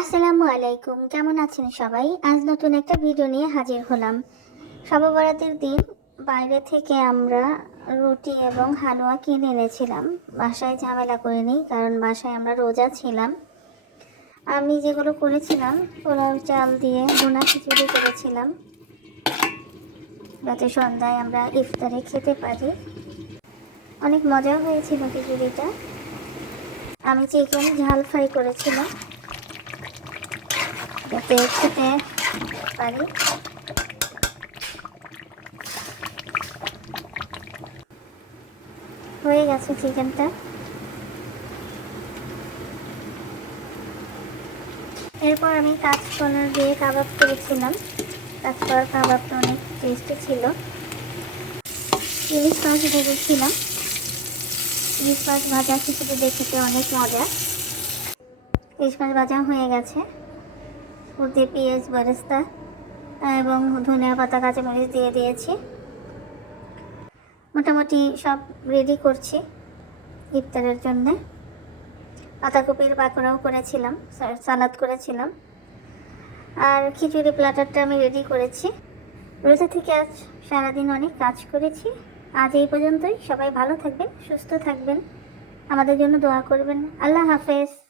আসসালামু আলাইকুম। কেমন আছেন সবাই? আজ নতুন একটা ভিডিও নিয়ে হাজির হলাম। সবে বরাতের দিন বাইরে থেকে আমরা রুটি এবং হালুয়া কিনে এনেছিলাম। বাসায় ঝামেলা করিনি, কারণ বাসায় আমরা রোজা ছিলাম। আমি যেগুলো করেছিলাম, পোলাও চাল দিয়ে বোনা খিচুড়ি করেছিলাম। যাতে সন্ধ্যায় আমরা ইফতারে খেতে পারি। অনেক মজা হয়েছিল খিচুড়িটা। আমি চিকেন ঝাল ফ্রাই করেছিলাম। পারি। হয়ে গেছে চিকেনটা। এরপর আমি কাঁচকলা দিয়ে কাবাব করেছিলাম। কাঁচকলার কাবাবটা অনেক টেস্টি ছিল। ইলিশ মাছ ভেবেছিলাম ইলিশ মাছ ভাজা খিচুড়ি দেখতে অনেক মজা। ইলিশ মাছ ভাজা হয়ে গেছে। দিয়ে পেঁয়াজ বেরেস্তা এবং ধনিয়া পাতা কাঁচামরিচ দিয়ে দিয়েছি। মোটামুটি সব রেডি করছি ইফতারের জন্য। পাতাকপির পাকোড়াও করেছিলাম সালাদ করেছিলাম। আর খিচুড়ি প্লাটারটা আমি রেডি করেছি। রোজা থেকে আজ সারাদিন অনেক কাজ করেছি। আজ এই পর্যন্তই। সবাই ভালো থাকবেন, সুস্থ থাকবেন। আমাদের জন্য দোয়া করবেন। আল্লাহ হাফেজ।